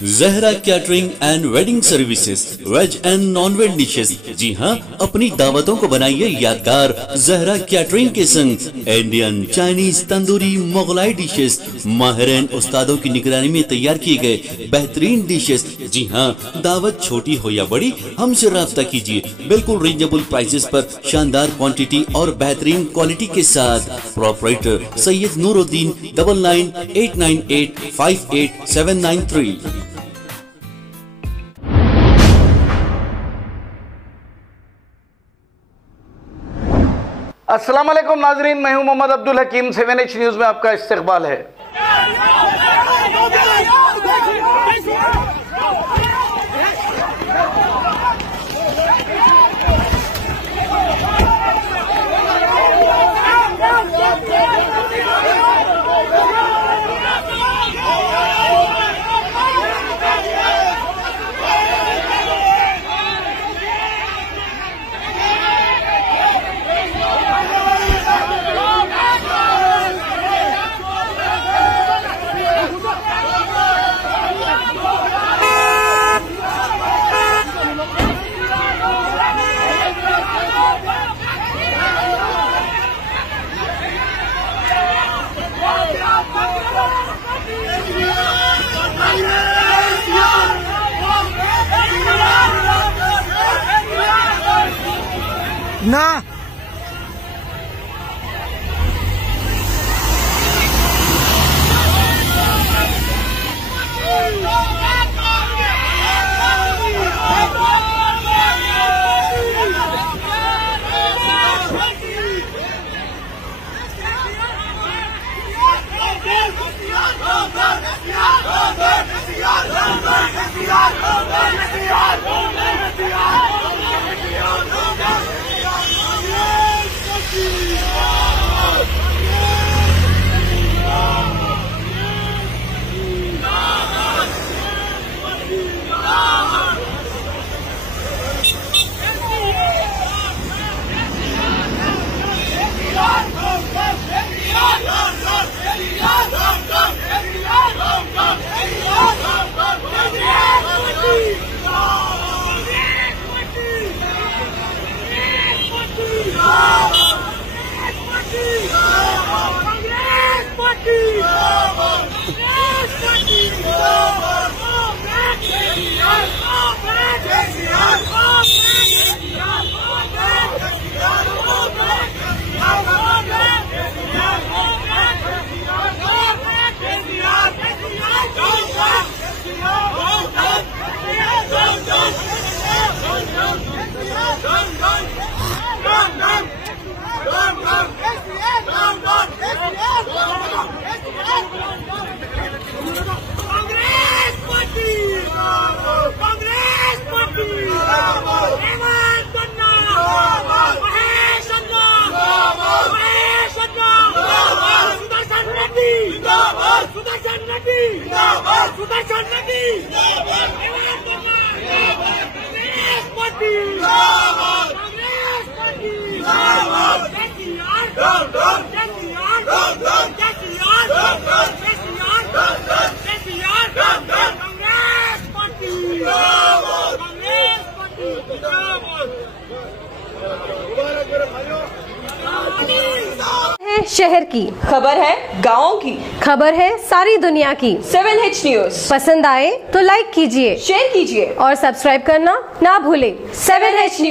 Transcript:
Zahra catering and wedding services, veg and non veg dishes. जी हाँ, अपनी दावतों को बनाइए यादगार जहरा कैटरिंग के संग। Indian, Chinese, tandoori, Mughlai dishes माहिरीन उस्तादों की निगरानी में तैयार किए गए बेहतरीन डिशेस। जी हाँ, दावत छोटी हो या बड़ी, हमसे राब्ता कीजिए। बिल्कुल रीजनेबल प्राइसेस पर शानदार क्वांटिटी और बेहतरीन क्वालिटी के साथ। प्रोपराइटर सैयद नूरुद्दीन 9989858793। अस्सलाम वालेकुम नाजरीन, मैं हूं मोहम्मद अब्दुल हकीम। 7H न्यूज में आपका इस्तकबाल है। ना शहर की खबर है, गाँव की खबर है, सारी दुनिया की। 7H न्यूज पसंद आए तो लाइक कीजिए, शेयर कीजिए और सब्सक्राइब करना ना भूलें। 7H news.